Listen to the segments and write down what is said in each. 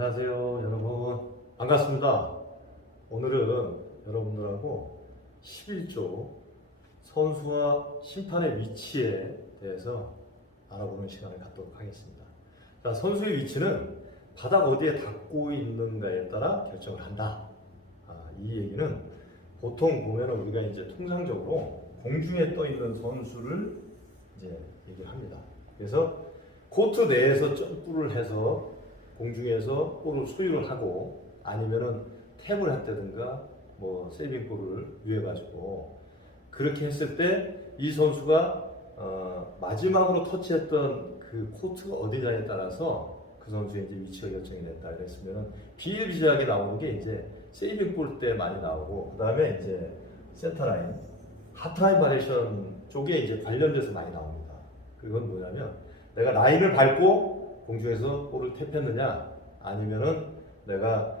안녕하세요, 여러분. 반갑습니다. 오늘은 여러분들하고 11조 선수와 심판의 위치에 대해서 알아보는 시간을 갖도록 하겠습니다. 자, 선수의 위치는 바닥 어디에 닿고 있는가에 따라 결정을 한다. 이 얘기는 보통 보면 우리가 이제 통상적으로 공중에 떠 있는 선수를 이제 얘기를 합니다. 그래서 코트 내에서 점프를 해서 공중에서 볼을 소유를 하고 아니면은 탭을 했다든가 뭐 세이빙 볼을 위해가지고 그렇게 했을 때 이 선수가 마지막으로 터치했던 그 코트가 어디냐에 따라서 그 선수의 이제 위치가 결정이 됐다 그랬으면은 비일비재하게 나오는 게 이제 세이빙 볼 때 많이 나오고 그 다음에 이제 센터라인, 하트라인 바리에이션 쪽에 이제 관련돼서 많이 나옵니다. 그건 뭐냐면 내가 라인을 밟고 공중에서 볼을 탭했느냐 아니면은 내가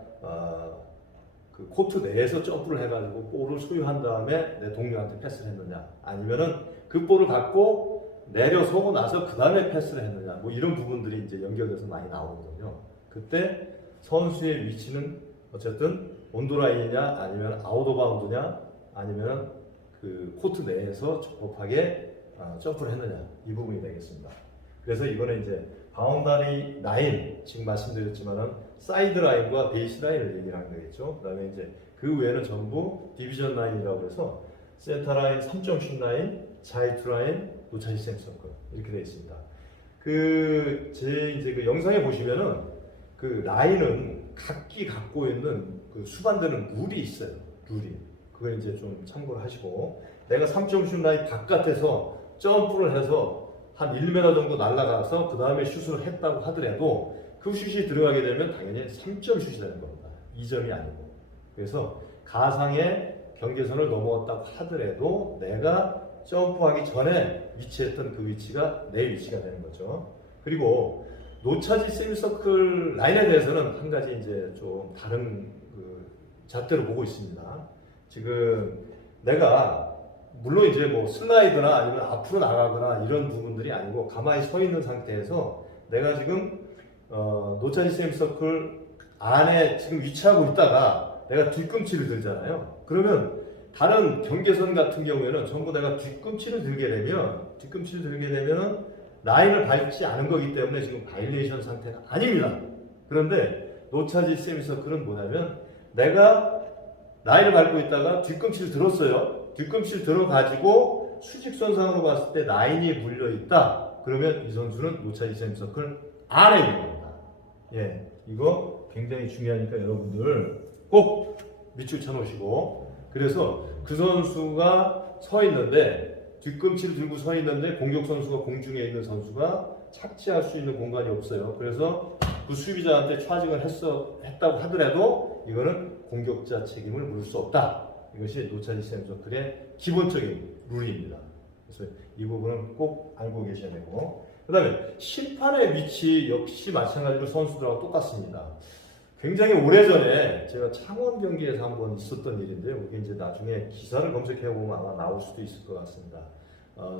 그 코트 내에서 점프를 해가지고 볼을 소유한 다음에 내 동료한테 패스를 했느냐 아니면은 그 볼을 갖고 내려서고 나서 그 다음에 패스를 했느냐 뭐 이런 부분들이 이제 연결돼서 많이 나오거든요. 그때 선수의 위치는 어쨌든 온도라인이냐 아니면 아웃 오브 바운드냐 아니면 그 코트 내에서 적법하게 점프를 했느냐 이 부분이 되겠습니다. 그래서 이거는 이제 바운더리 라인, 지금 말씀드렸지만은 사이드 라인과 베이스 라인을 얘기를 하는 거겠죠. 그 다음에 이제 그 외에는 전부 디비전 라인이라고 해서 센터 라인, 3점슛 라인, 자이투 라인, 노차지 셈 서클 이렇게 되어 있습니다. 제 이제 그 영상에 보시면은 그 라인은 각기 갖고 있는 그 수반되는 룰이 있어요. 룰이. 그걸 이제 좀 참고를 하시고 내가 3점슛 라인 바깥에서 점프를 해서 한 1m 정도 날아가서 그 다음에 슛을 했다고 하더라도 그 슛이 들어가게 되면 당연히 3점 슛이 되는 겁니다. 2점이 아니고. 그래서 가상의 경계선을 넘어갔다고 하더라도 내가 점프하기 전에 위치했던 그 위치가 내 위치가 되는 거죠. 그리고 노차지 세미서클 라인에 대해서는 한 가지 이제 좀 다른 그 잣대로 보고 있습니다. 지금 내가 물론 이제 뭐 슬라이드나 아니면 앞으로 나가거나 이런 부분들이 아니고 가만히 서 있는 상태에서 내가 지금 노차지 세미서클 안에 지금 위치하고 있다가 내가 뒤꿈치를 들잖아요. 그러면 다른 경계선 같은 경우에는 전부 내가 뒤꿈치를 들게 되면 라인을 밟지 않은 거기 때문에 지금 바이올레이션 상태가 아닙니다. 그런데 노차지 세미서클은 뭐냐면 내가 라인을 밟고 있다가 뒤꿈치를 들었어요. 뒤꿈치를 들어가지고 수직선상으로 봤을 때 라인이 물려있다. 그러면 이 선수는 노차지 세미서클 안에 있는 겁니다. 예, 이거 굉장히 중요하니까 여러분들 꼭 밑줄 쳐놓으시고 그래서 그 선수가 서 있는데 뒤꿈치를 들고 서 있는데 공격 선수가 공중에 있는 선수가 착지할 수 있는 공간이 없어요. 그래서 그 수비자한테 차징을 했다고 하더라도 이거는 공격자 책임을 물을 수 없다. 이것이 노차지 세미서클의 기본적인 룰입니다. 그래서 이 부분은 꼭 알고 계셔야 되고 그 다음에 심판의 위치 역시 마찬가지로 선수들하고 똑같습니다. 굉장히 오래전에 제가 창원 경기에서 한번 있었던 일인데요. 이게 이제 나중에 기사를 검색해보면 아마 나올 수도 있을 것 같습니다.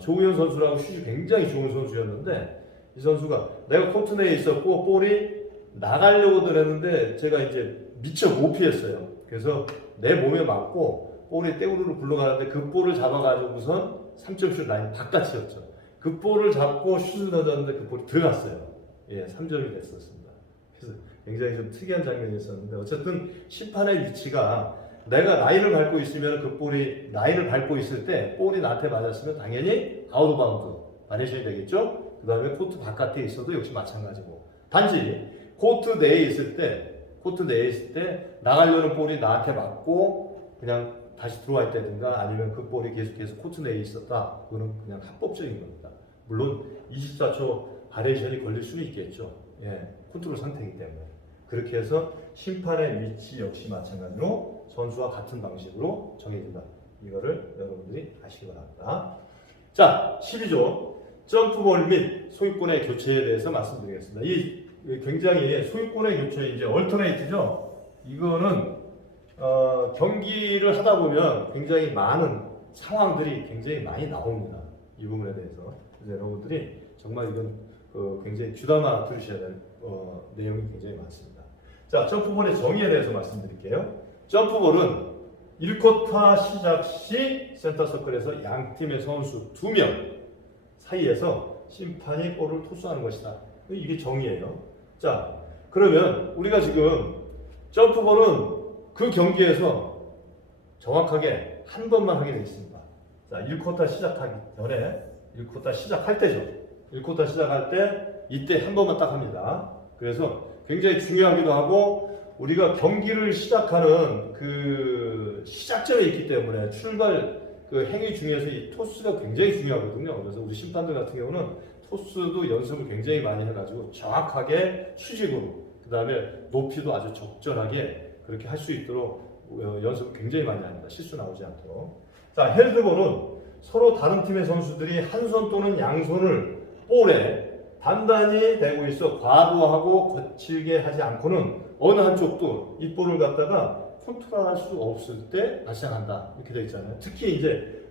조우현 선수라고 슛이 굉장히 좋은 선수였는데 이 선수가 내가 코트 내에 있었고 볼이 나가려고 들었는데 제가 이제 미처 못 피했어요. 그래서 내 몸에 맞고 볼이 떼우르르 굴러가는데 그 볼을 잡아가지고선 3점슛 라인 바깥이었죠. 그 볼을 잡고 슛을 던졌는데 그 볼이 들어갔어요. 예, 3점이 됐었습니다. 그래서 굉장히 좀 특이한 장면이 있었는데 어쨌든 심판의 위치가 내가 라인을 밟고 있으면 그 볼이 라인을 밟고 있을 때 볼이 나한테 맞았으면 당연히 아웃 오브 바운드 바리에이션이 되겠죠. 그 다음에 코트 바깥에 있어도 역시 마찬가지고 단지 코트 내에 있을 때 나가려는 볼이 나한테 맞고 그냥 다시 들어와 있다든가 아니면 그 볼이 계속해서 코트 내에 있었다. 그거는 그냥 합법적인 겁니다. 물론 24초 바리에이션이 걸릴 수는 있겠죠. 예, 컨트롤 상태이기 때문에. 그렇게 해서 심판의 위치 역시 마찬가지로 선수와 같은 방식으로 정해진다. 이거를 여러분들이 아시기 바랍니다. 자, 12조 점프볼 및 소유권의 교체에 대해서 말씀드리겠습니다. 이 굉장히 소유권의 교체 이제 얼터네이트죠. 이거는 경기를 하다 보면 굉장히 많은 상황들이 굉장히 많이 나옵니다. 이 부분에 대해서. 그래서 여러분들이 정말 이건 굉장히 귀담아 들으셔야 될 내용이 굉장히 많습니다. 자, 점프볼의 정의에 대해서 말씀드릴게요. 점프볼은 1쿼터 시작 시 센터 서클에서 양 팀의 선수 2명 사이에서 심판이 볼을 토스하는 것이다. 이게 정의예요. 자, 그러면 우리가 지금 점프볼은 그 경기에서 정확하게 한 번만 하게 되어 있습니다. 자, 1쿼터 시작하기 전에 1쿼터 시작할 때죠. 1쿼터 시작할 때 이때 한 번만 딱 합니다. 그래서 굉장히 중요하기도 하고 우리가 경기를 시작하는 그 시작점에 있기 때문에 출발 그 행위 중에서 이 토스가 굉장히 중요하거든요. 그래서 우리 심판들 같은 경우는 토스도 연습을 굉장히 많이 해가지고 정확하게 수직으로 그 다음에 높이도 아주 적절하게 그렇게 할 수 있도록 연습을 굉장히 많이 합니다. 실수 나오지 않도록. 자, 핸드볼은 서로 다른 팀의 선수들이 한 손 또는 양손을 볼에 단단히 대고 있어 과도하고 거칠게 하지 않고는 어느 한쪽도 이 볼을 갖다가 컨트롤할 수 없을 때 발생한다. 이렇게 되어 있잖아요. 특히 이제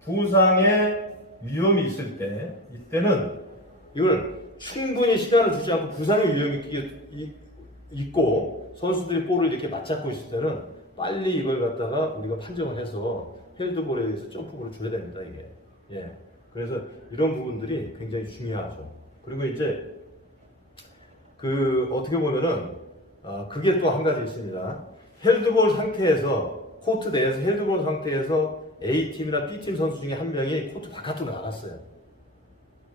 부상의 위험이 있을 때 이때는 이걸 충분히 시간을 주지 않고 부상의 위험이 있고 선수들이 볼을 이렇게 맞잡고 있을 때는 빨리 이걸 갖다가 우리가 판정을 해서 핸드볼에 의해서 점프볼을 줘야 됩니다. 이게. 예. 그래서 이런 부분들이 굉장히 중요하죠. 그리고 이제 그 어떻게 보면은 그게 또 한 가지 있습니다. 핸드볼 상태에서 코트 내에서 핸드볼 상태에서 A팀이나 B팀 선수 중에 한 명이 코트 바깥으로 나갔어요.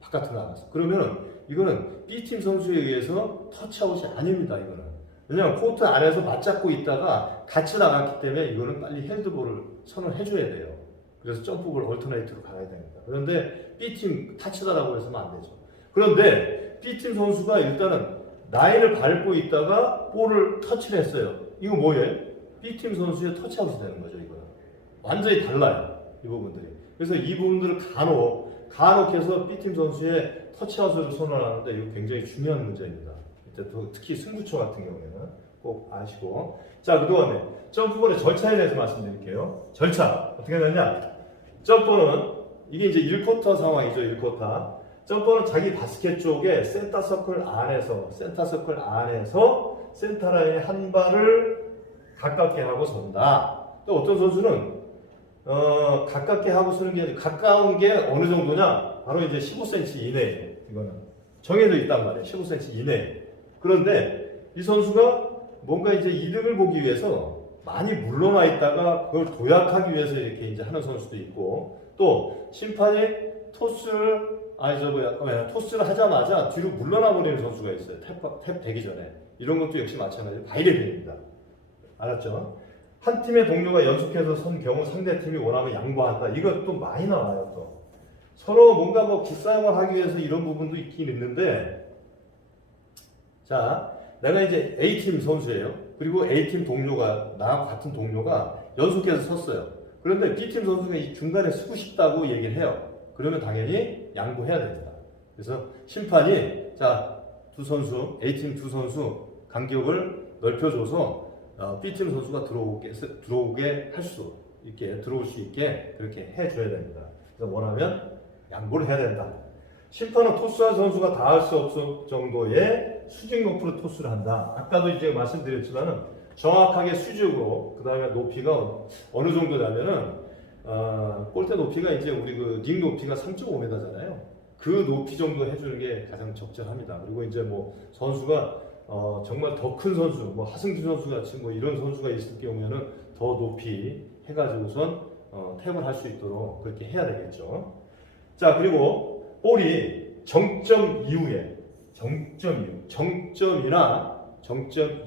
바깥으로 나갔어. 그러면 이거는 B팀 선수에 의해서 터치아웃이 아닙니다. 이거는. 왜냐하면 코트 안에서 맞잡고 있다가 같이 나갔기 때문에 이거는 빨리 핸드볼을 선언해줘야 돼요. 그래서 점프볼 얼터네이트로 가야 됩니다. 그런데 B팀 타치다라고 해서는 안 되죠. 그런데 B팀 선수가 일단은 라인을 밟고 있다가 볼을 터치를 했어요. 이거 뭐예요? B팀 선수의 터치아웃이 되는 거죠. 이거는. 완전히 달라요. 이 부분들이. 그래서 이 부분들을 간혹해서 B팀 선수의 터치아웃을 선언하는데 이거 굉장히 중요한 문제입니다. 특히 승부처 같은 경우에는 꼭 아시고. 자, 그 다음에 점프볼의 절차에 대해서 말씀드릴게요. 절차. 어떻게 되냐? 점프는 이게 이제 1쿼터 상황이죠. 1쿼터. 점프는 자기 바스켓 쪽에 센터 서클 안에서 센터 라인에 한 발을 가깝게 하고 선다. 또 어떤 선수는 가깝게 하고 서는 게 아니라 가까운 게 어느 정도냐? 바로 이제 15cm 이내에 이거는 정해져 있단 말이에요. 15cm 이내에. 그런데 이 선수가 뭔가 이제 이득을 보기 위해서 많이 물러나 있다가 그걸 도약하기 위해서 이렇게 이제 하는 선수도 있고 또 심판이 토스를 하자마자 뒤로 물러나 버리는 선수가 있어요. 탭 되기 전에. 이런 것도 역시 마찬가지로 바이레벨입니다. 알았죠? 한 팀의 동료가 연속해서 선 경우 상대 팀이 원하면 양보한다. 이것도 많이 나와요. 또 서로 뭔가 뭐 기싸움을 하기 위해서 이런 부분도 있긴 있는데 자, 내가 이제 A팀 선수예요. 그리고 A팀 동료가 나하고 같은 동료가 연속해서 섰어요. 그런데 B팀 선수가 이 중간에 서고 싶다고 얘기를 해요. 그러면 당연히 양보해야 됩니다. 그래서 심판이 자, A팀 두 선수 간격을 넓혀줘서 B팀 선수가 들어오게 할 수 있게 들어올 수 있게 그렇게 해줘야 됩니다. 그래서 원하면 양보를 해야 된다. 심판은 토스한 선수가 닿을 수 없을 정도의 수직 높이로 토스를 한다. 아까도 이제 말씀드렸지만은 정확하게 수직으로 그 다음에 높이가 어느 정도냐면은 골대 높이가 이제 우리 그 링 높이가 3.5m잖아요. 그 높이 정도 해주는 게 가장 적절합니다. 그리고 이제 뭐 선수가 정말 더 큰 선수, 뭐 하승진 선수 같이 뭐 이런 선수가 있을 경우에는 더 높이 해가지고선 탭을 할 수 있도록 그렇게 해야 되겠죠. 자, 그리고 볼이 정점 이후에 정점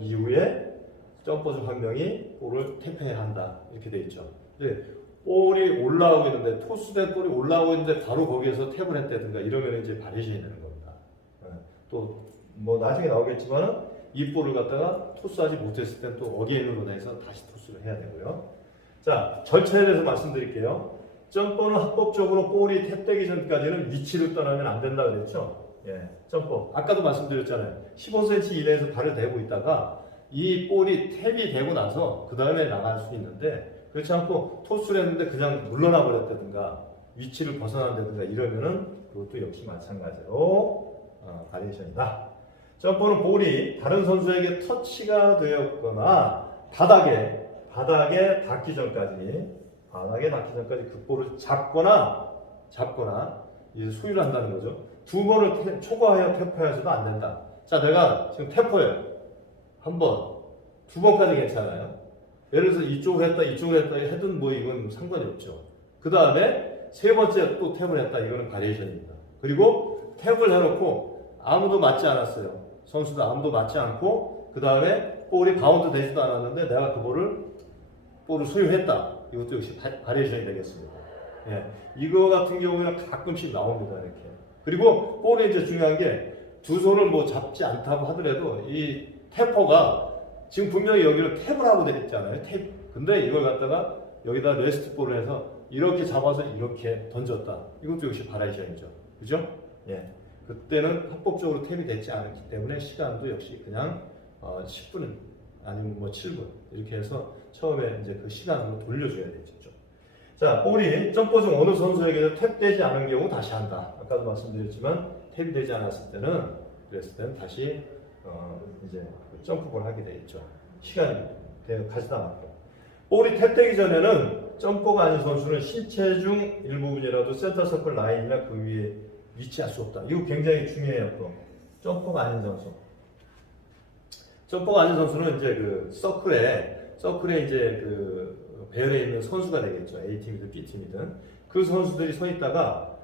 이후에 점퍼즈 한 명이 볼을 탭해야 한다 이렇게 돼 있죠. 근데 볼이 올라오고 있는데 토스된 볼이 올라오고 있는데 바로 거기에서 탭을 했다든가 이러면 이제 바리에이션이 되는 겁니다. 또 뭐 나중에 나오겠지만은 이 볼을 갖다가 토스하지 못했을 땐 또 어게인으로 해서 다시 토스를 해야 되고요. 자, 절차에 대해서 말씀드릴게요. 점퍼는 합법적으로 볼이 탭되기 전까지는 위치를 떠나면 안 된다 그랬죠. 예, 점퍼. 아까도 말씀드렸잖아요. 15cm 이내에서 발을 대고 있다가 이 볼이 탭이 되고 나서 그 다음에 나갈 수 있는데 그렇지 않고 토스를 했는데 그냥 물러나 버렸다든가 위치를 벗어난다든가 이러면은 그것도 역시 마찬가지로 바리에이션이다. 점퍼는 볼이 다른 선수에게 터치가 되었거나 바닥에 닿기 전까지 그 볼을 잡거나 이제 소유를 한다는 거죠. 두 번을 초과하여 태포해서도 안 된다. 자, 내가 지금 태포예요. 한 번, 두 번까지 괜찮아요. 예를 들어서 이쪽을 했다 해든 뭐 이건 상관이 없죠. 그 다음에 세 번째 또 탭을 했다. 이거는 바리에이션입니다. 그리고 탭을 해놓고 아무도 맞지 않았어요. 선수도 아무도 맞지 않고 그 다음에 볼이 바운드 되지도 않았는데 내가 그 볼을 소유했다. 이것도 역시 바리에이션이 되겠습니다. 예, 이거 같은 경우에는 가끔씩 나옵니다. 이렇게. 그리고 볼이 이제 중요한 게 두 손을 뭐 잡지 않다고 하더라도 이 태퍼가 지금 분명히 여기를 탭을 하고 되겠잖아요. 탭. 근데 이걸 갖다가 여기다 레스트 볼을 해서 이렇게 잡아서 이렇게 던졌다. 이것도 역시 바리에이션이죠. 그죠? 예. 그때는 합법적으로 탭이 되지 않았기 때문에 시간도 역시 그냥 10분 아니면 뭐 7분 이렇게 해서 처음에 이제 그 시간으로 돌려줘야 되겠죠. 자, 볼이 점퍼 중 어느 선수에게도 탭되지 않은 경우 다시 한다. 아까도 말씀드렸지만 탭이 되지 않았을 때는 그랬을 때는 다시 이제 점프볼 하게 되겠죠. 시간이 가지도 않았고. 볼이 탭되기 전에는 점퍼가 아닌 선수는 신체 중 일부분이라도 센터 서클 라인이나 그 위에 위치할 수 없다. 이거 굉장히 중요해요. 또 점퍼가 아닌 선수. 점퍼가 아닌 선수는 이제 그 서클에 이제 그 배열에 있는 선수가 되겠죠. A팀이든 B팀이든. 그 선수들이 서 있다가,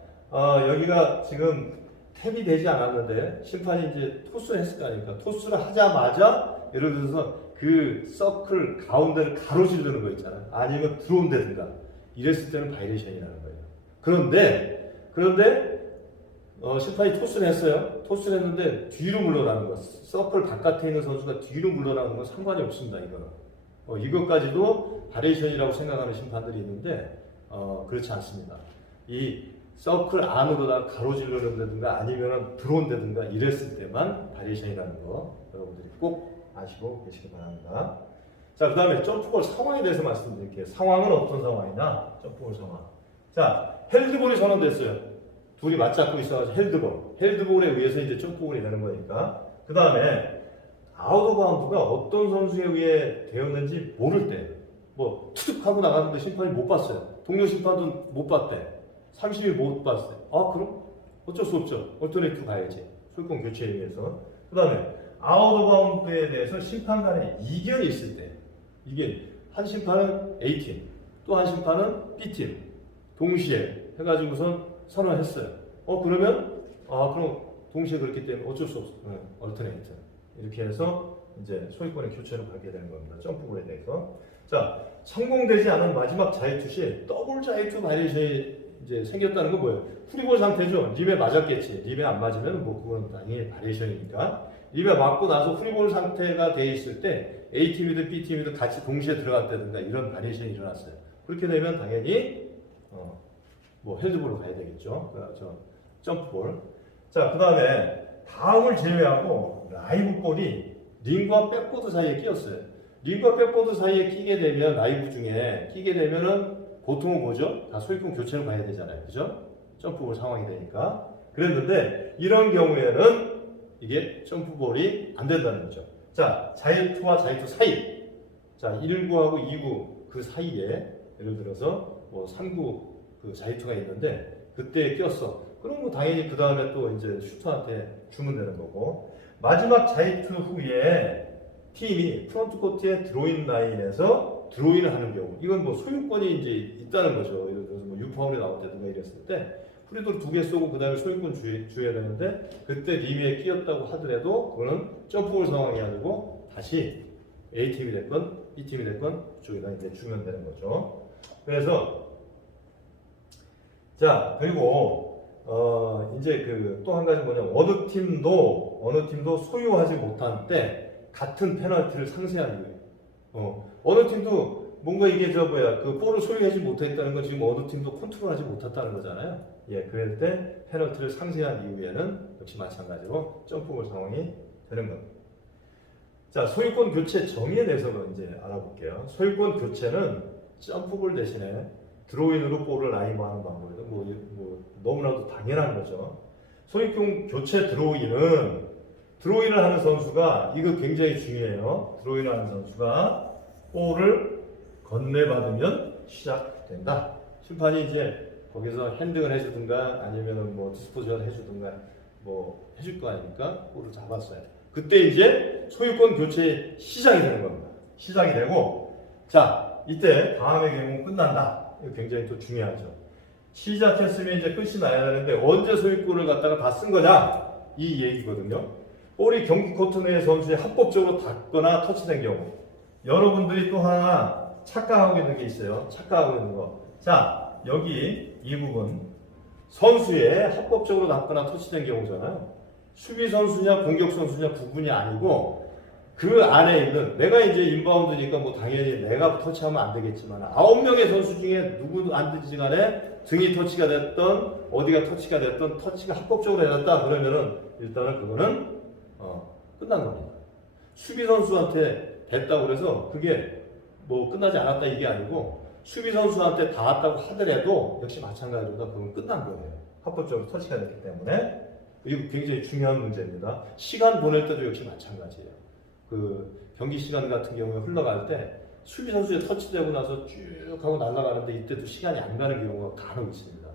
여기가 지금 탭이 되지 않았는데, 심판이 이제 토스를 했을 거 아닙니까? 토스를 하자마자, 예를 들어서 그 서클 가운데를 가로지르는 거 있잖아요. 아니면 들어온다든가. 이랬을 때는 바이레이션이라는 거예요. 그런데, 심판이 토스를 했어요. 토스를 했는데, 뒤로 물러나는 거. 서클 바깥에 있는 선수가 뒤로 물러나는 건 상관이 없습니다, 이거는. 이것까지도 바리에이션이라고 생각하는 심판들이 있는데 그렇지 않습니다. 이 서클 안으로다 가로질러는다든가 아니면 들어온다든가 이랬을 때만 바리에이션이라는 거 여러분들이 꼭 아시고 계시기 바랍니다. 자, 그 다음에 점프볼 상황에 대해서 말씀드릴게요. 상황은 어떤 상황이냐? 점프볼 상황. 자, 헬드볼이 선언됐어요. 둘이 맞잡고 있어가지고 헬드볼에 의해서 이제 점프볼이 되는 거니까. 그 다음에 아웃 오브 바운드가 어떤 선수에 의해 되었는지 모를 때, 뭐 투둑하고 나갔는데 심판이 못 봤어요. 동료 심판도 못 봤대. 30일 못 봤어요. 그럼 어쩔 수 없죠. 얼터네이티브 가야지. 소유권 교체에 의해서. 그 다음에 아웃 오브 바운드에 대해서 심판 간의 이견이 있을 때, 이게 한 심판은 A팀, 또 한 심판은 B팀 동시에 해가지고선 선언했어요. 그러면 그럼 동시에 그렇기 때문에 어쩔 수 없어. 얼터네이티브. 이렇게 해서 이제 소유권의 교체를 받게 되는 겁니다. 점프볼에 대해서. 자, 성공되지 않은 마지막 자유투 시 더블 자유투 바이레이션이 이제 생겼다는 건 뭐예요? 프리볼 상태죠. 립에 맞았겠지. 립에 안 맞으면 뭐 그건 당연히 바이레이션이니까. 립에 맞고 나서 프리볼 상태가 돼 있을 때 A팀이든 B팀이든 같이 동시에 들어갔다든가 이런 바이레이션이 일어났어요. 그렇게 되면 당연히 뭐 헬드볼로 가야 되겠죠. 점프볼. 자, 그 다음을 제외하고 라이브 볼이 링과 백보드 사이에 끼었어요. 링과 백보드 사이에 끼게 되면 라이브 중에 끼게 되면은 보통은 뭐죠? 다 소유권 교체로 가야 되잖아요. 그죠? 점프볼 상황이 되니까. 그랬는데 이런 경우에는 이게 점프볼이 안 된다는 거죠. 자, 자유투와 자유투 사이. 자, 1구하고 2구 그 사이에 예를 들어서 뭐 3구 그 자유투가 있는데 그때 꼈어. 그럼 뭐 당연히 그 다음에 또 이제 슈터한테 주면 되는 거고. 마지막 자유투 후에 팀이 프론트 코트의 드로인 라인에서 드로인을 하는 경우, 이건 뭐 소유권이 이제 있다는 거죠. 예를 들어서 뭐 6파울이 나왔다든가 이랬을 때 프리드를 2개 쏘고 그 다음에 소유권 줘야 되는데 그때 림에 끼었다고 하더라도 그거는 점프볼 상황이 아니고 다시 A팀이 됐건 B팀이 됐건 그쪽에다 이제 주면 되는 거죠. 그래서 자, 그리고 이제 그 또 한 가지 뭐냐면 어느 팀도 소유하지 못한 때 같은 페널티를 상쇄하는 거예요. 어느 팀도 뭔가 이게 그 볼을 소유하지 못했다는 건 지금 어느 팀도 컨트롤하지 못했다는 거잖아요. 예, 그럴 때 페널티를 상쇄한 이후에는 역시 마찬가지로 점프볼 상황이 되는 겁니다. 자, 소유권 교체 정의에 대해서 이제 알아볼게요. 소유권 교체는 점프볼 대신에 드로인으로 볼을 라이브하는 방법이죠. 뭐 너무나도 당연한 거죠. 소유권 교체 드로인은 드로잉을 하는 선수가 이거 굉장히 중요해요. 드로잉을 하는 선수가 볼을 건네받으면 시작된다. 심판이 이제 거기서 핸딩을 해주든가 아니면은 뭐 디스포즈를 해주든가 뭐 해줄 거 아닙니까? 볼을 잡았어요. 그때 이제 소유권 교체 시작이 되는 겁니다. 시작이 되고 자 이때 다음의 경우 끝난다. 이거 굉장히 또 중요하죠. 시작했으면 이제 끝이 나야 되는데 언제 소유권을 갖다가 다 쓴 거냐 이 얘기거든요. 볼이 경기 코트 내 선수의 합법적으로 닿거나 터치된 경우 여러분들이 또 하나 착각하고 있는 게 있어요. 착각하고 있는 거. 자 여기 이 부분 선수의 합법적으로 닿거나 터치된 경우잖아요. 수비 선수냐 공격 선수냐 구분이 아니고 그 안에 있는 내가 이제 인바운드니까 뭐 당연히 내가 터치하면 안 되겠지만 9명의 선수 중에 누구도 안 되지 간에 등이 터치가 됐던 어디가 터치가 됐던 터치가 합법적으로 해놨다 그러면은 일단은 그거는 끝난 겁니다. 수비 선수한테 됐다고 그래서 그게 뭐 끝나지 않았다 이게 아니고 수비 선수한테 닿았다고 하더라도 역시 마찬가지로 그건 끝난 거예요. 합법적으로 터치가 됐기 때문에 이거 굉장히 중요한 문제입니다. 시간 보낼 때도 역시 마찬가지예요. 그 경기 시간 같은 경우에 흘러갈 때 수비 선수에 터치되고 나서 쭉 하고 날아가는데 이때도 시간이 안 가는 경우가 간혹 있습니다.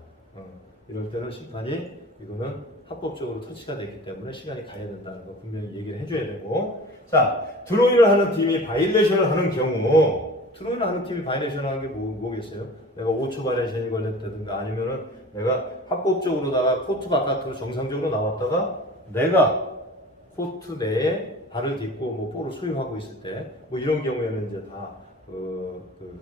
이럴 때는 심판이 이거는 합법적으로 터치가 됐기 때문에 시간이 가야 된다는 거 분명히 얘기를 해줘야 되고 자 드로잉을 하는 팀이 바이레이션을 하는 경우 드로잉을 하는 팀이 바이레이션을 하는 게 뭐겠어요? 내가 5초 바이레이션이 걸렸다든가 아니면은 내가 합법적으로다가 코트 바깥으로 정상적으로 나왔다가 내가 코트 내에 발을 딛고 뭐 볼을 소유하고 있을 때 뭐 이런 경우에는 이제 다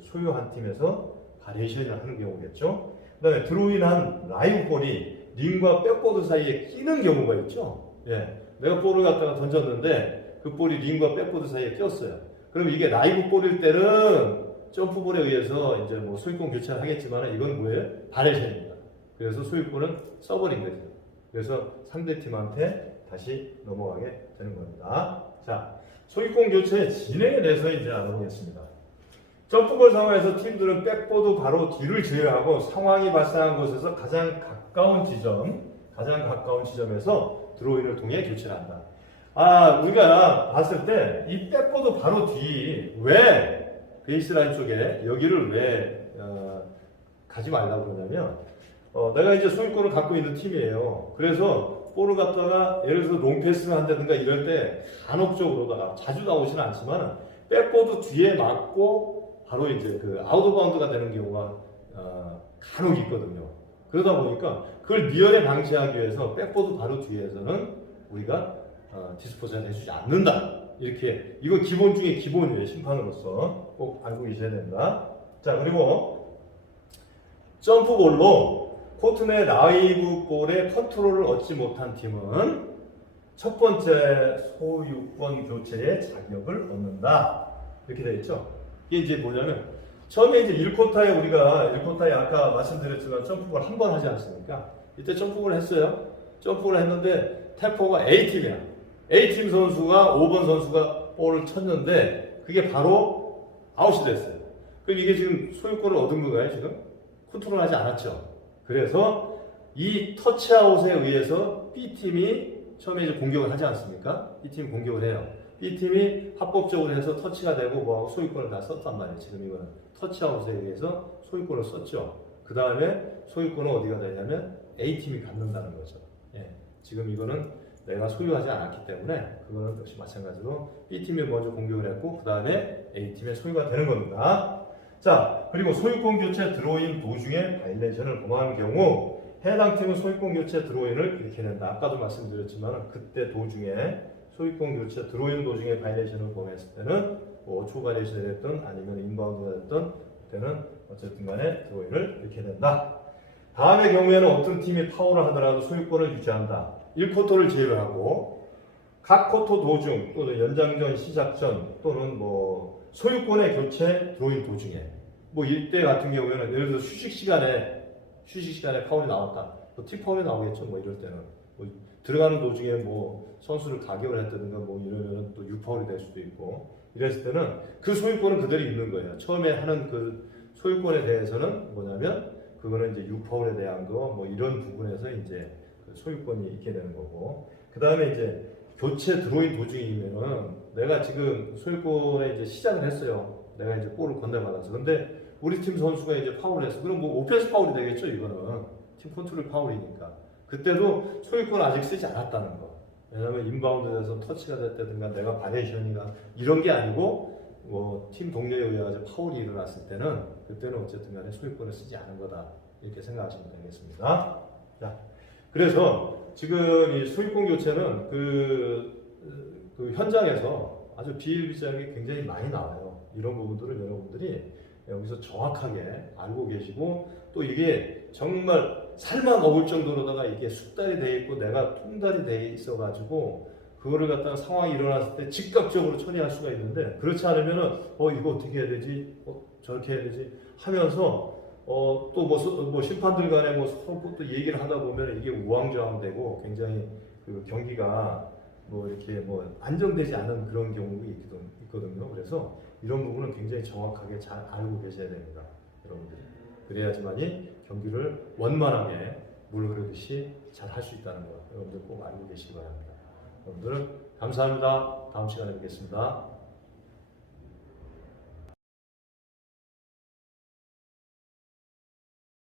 소유한 팀에서 바리에이션을 하는 경우겠죠. 그다음에 드로잉한 라이브 볼이 링과 백보드 사이에 끼는 경우가 있죠. 예, 내가 볼을 갖다가 던졌는데 그 볼이 링과 백보드 사이에 꼈어요. 그럼 이게 라이브 볼일 때는 점프볼에 의해서 이제 뭐 소유권 교체를 하겠지만 이건 뭐예요? 바리에이션입니다. 그래서 소유권은 써버린 거죠. 그래서 상대팀한테 다시 넘어가게 되는 겁니다. 자, 소유권 교체의 진행에 대해서 이제 알아보겠습니다. 점프볼 상황에서 팀들은 백보드 바로 뒤를 제외하고 상황이 발생한 곳에서 가장 가까운 지점에서 드로잉을 통해 교체를 한다. 우리가 봤을 때 이 백보드 바로 뒤 왜 베이스라인 쪽에 여기를 왜 가지 말라고 그러냐면 내가 이제 소유권을 갖고 있는 팀이에요. 그래서 볼을 갖다가 예를 들어서 롱패스를 한다든가 이럴 때 간혹적으로다가 자주 나오지는 않지만 백보드 뒤에 맞고 바로 이제 그 아웃 오브 바운드가 되는 경우가 간혹 있거든요. 그러다 보니까 그걸 미연에 방지하기 위해서 백보드 바로 뒤에서는 우리가 디스포즈를 해주지 않는다. 이렇게 이거 기본 중에 기본이에요. 심판으로서 꼭 알고 계셔야 된다. 자 그리고 점프볼로 코트 내 라이브 볼의 컨트롤을 얻지 못한 팀은 첫 번째 소유권 교체의 자격을 얻는다. 이렇게 되어 있죠. 이게 이제 뭐냐면 처음에 이제 1쿼터에 우리가 1쿼터에 아까 말씀드렸지만 점프볼 한 번 하지 않습니까? 이때 점프볼 했어요. 점프볼 했는데 템포가 A팀이야. A팀 선수가 5번 선수가 볼을 쳤는데 그게 바로 아웃이 됐어요. 그럼 이게 지금 소유권을 얻은 건가요? 지금? 컨트롤하지 않았죠. 그래서 이 터치아웃에 의해서 B팀이 처음에 이제 공격을 하지 않습니까? B팀이 공격을 해요. B팀이 합법적으로 해서 터치가 되고 뭐 소유권을 다 썼단 말이에요. 지금 이거는 터치아웃에 의해서 소유권을 썼죠. 그 다음에 소유권은 어디가 되냐면 A팀이 갖는다는 거죠. 예. 지금 이거는 내가 소유하지 않았기 때문에 그거는 역시 마찬가지로 B팀이 먼저 공격을 했고 그 다음에 A팀의 소유가 되는 겁니다. 자, 그리고 소유권 교체 드로잉 도중에 바이레이션을 범한 경우 해당 팀은 소유권 교체 드로잉을 일으켜낸다. 아까도 말씀드렸지만 그때 도중에 소유권 교체 드로잉 도중에 바이레이션을 범했을 때는 뭐 어초 바이레이션이 됐든 아니면 인바운드가 됐든 그때는 어쨌든 간에 드로잉을 일으켜낸다. 다음의 경우에는 어떤 팀이 파울을 하더라도 소유권을 유지한다. 1쿼터를 제외하고 각 쿼터 도중 또는 연장전 시작 전 또는 뭐 소유권의 교체 드로잉 도중에 뭐 이때 같은 경우에는 예를 들어 휴식 시간에 파울이 나왔다. 뭐 티파울이 나오겠죠. 뭐 이럴 때는 뭐 들어가는 도중에 뭐 선수를 가격을 했다든가 뭐 이러면 또 6파울이 될 수도 있고 이랬을 때는 그 소유권은 그대로 있는 거예요. 처음에 하는 그 소유권에 대해서는 뭐냐면 그거는 이제 6파울에 대한 거 뭐 이런 부분에서 이제 그 소유권이 있게 되는 거고 그 다음에 이제 교체 드로잉 도중이면은 내가 지금 소유권에 이제 시작을 했어요. 내가 이제 볼을 건네받아서. 근데 우리 팀 선수가 이제 파울을 했어. 그럼 뭐 오펜스 파울이 되겠죠, 이거는. 팀 컨트롤 파울이니까. 그때도 소유권 아직 쓰지 않았다는 거. 왜냐면 인바운드에서 터치가 됐다든가 내가 바레이션이나 이런 게 아니고 팀 동료에 의해서 파울이 일어났을 때는 그때는 어쨌든 간에 소유권을 쓰지 않은 거다. 이렇게 생각하시면 되겠습니다. 자, 그래서 지금 이 소유권 교체는 그 현장에서 아주 비일비재하게 굉장히 많이 나와요. 이런 부분들을 여러분들이 여기서 정확하게 알고 계시고 또 이게 정말 살만 먹을 정도로다가 이게 숙달이 돼 있고 내가 통달이 돼 있어가지고 그거를 갖다가 상황이 일어났을 때 즉각적으로 처리할 수가 있는데 그렇지 않으면은 이거 어떻게 해야 되지? 저렇게 해야 되지? 하면서 또 뭐 심판들 간에 뭐 서로 또 얘기를 하다 보면 이게 우왕좌왕되고 굉장히 그 경기가 뭐 이렇게 뭐 안정되지 않은 그런 경우가 있거든요. 그래서 이런 부분은 굉장히 정확하게 잘 알고 계셔야 됩니다, 여러분들. 그래야지만이 경기를 원만하게 물 흐르듯이 잘 할 수 있다는 거 여러분들 꼭 알고 계시기 바랍니다. 여러분들 감사합니다. 다음 시간에 뵙겠습니다.